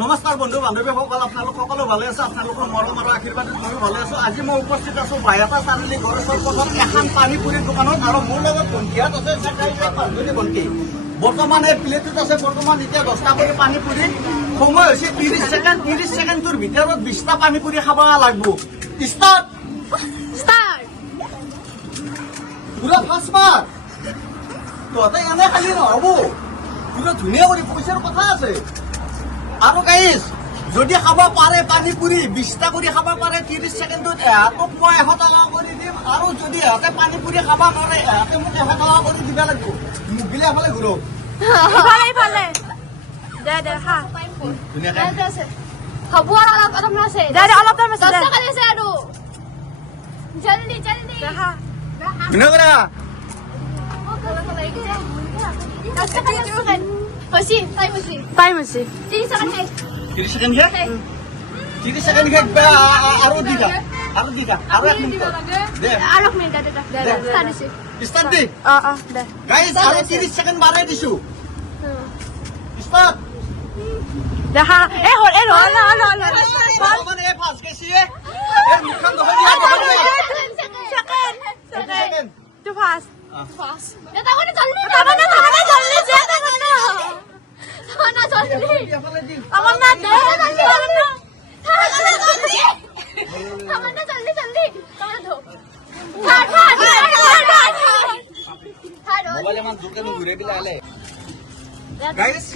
নমস্কাৰ বন্ধু বান্ধৱীসকল, আপোনালোক সকলো ভালে আছে? আপোনালোকৰ মৰম আৰু আশীৰ্বাদত ময়ো ভালে আছো। আজি মই উপস্থিত আছো বাইহাটা চাৰিআলি ঘৰৰ চৌপথত এখন পানীপুৰি দোকানত, আৰু মোৰ লগত ভণ্টিহাত আছে, পাঁচজনী ভণ্টি। বৰ্তমান এই প্লেটত আছে বৰ্তমান এতিয়া 10টা কৰি পানীপুৰি। সময় হৈছে 30 ছেকেণ্ড। 30 ছেকেণ্ডৰ ভিতৰত 20টা পানীপুৰি খাব লাগিব। ষ্টাৰ্ট পুৰা ফাষ্ট মাৰ। তহঁতে এনে খালি নহ'ব, পুৰা ধুনীয়া কৰি পইচাৰ কথা আছে। আৰু গাইজ যদি খাব পাৰে পানীপুৰি 20টা কৰি খাব পাৰে 30 ছেকেণ্ডত, এহাতক মই 100 টকা কৰি দিম। আৰু যদি এহাতে পানীপুৰি খাব নোৱাৰে এহাতে মোক 100 টকা কৰি দিব লাগিব। মোক দিলে এফালে ঘূৰক ধুনীয়াকে। হ'ব অলপ আছে আৰু জলদি ধুনীয়া কৰা। টাইম হৈছে 30 ছেকেণ্ড 30 ছেকেণ্ড আৰু দিবা আৰু 1 মিনিট দে। আৰু এক মিনিট ষ্টাৰ্ট দি দে গাইজ, আৰু 30 ছেকেণ্ড বাঢ়াই দিছো। ষ্টাৰ্ট। দেখা এ হল এ হল মানে এই ফাষ্ট গেছি এই মুখখন নহয় দিয়া সেকেন্ড টু ফাস্ট ফাষ্ট। এটা করে জলদি জলদি এফালে দি আমার না দে জলদি মোবাইল ইমান জোৰকে ঘূৰাই পেলালে। গাইজ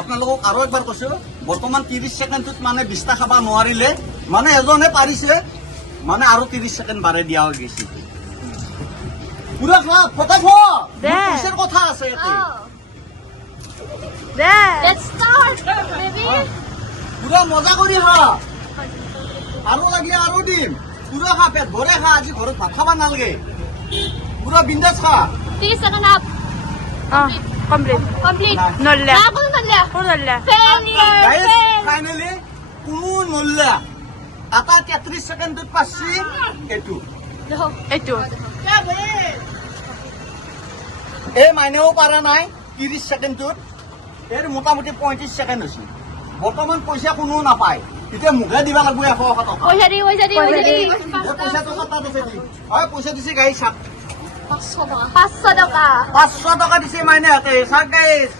আপোনালোকক আৰু একবাৰ কৈছো, বৰ্তমান 30 ছেকেণ্ডত মানে 20টা খাব নোৱাৰিলে, মানে এজনে পাৰিছে, মানে আৰু 30 ছেকেণ্ড বাঢ়াই দিয়া হৈ গৈছে। পুৰা খোৱা ফটাফট, পইচাৰ কথা আছে ইয়াতে। Let's start, baby. পুৰা মজা কৰি খা, আৰু লাগিলে আৰু দিম। পুৰা খা, পেট ভৰে খা, আজি ঘৰত ভাত খাব নালাগে। পুৰা বিন্দাছ খা। 30 seconds up. Complete. Complete. Nolla. Na কোনো নল্লা। Nolla. Failure. গাইজ ফাইনেলি কোনো নল্লা। এটা 33 ছেকেণ্ডত পাইছি এইটো। Eitu. এই মাইনেও পাৰা নাই 30 ছেকেণ্ডত। এই মোটামুটি 35 ছেকেণ্ড হৈছে। বৰ্তমান পইচা কোনো নাপায়, এতিয়া মুখে দিব লাগিব 100 টকা। পইচা দি পইচা টকা তাত আছে দি। হয় পইচা দিছে গাইজ, 500 টকা 500 টকা 500 টকা দিছে মাইনে হাতে। চাওক গাইজ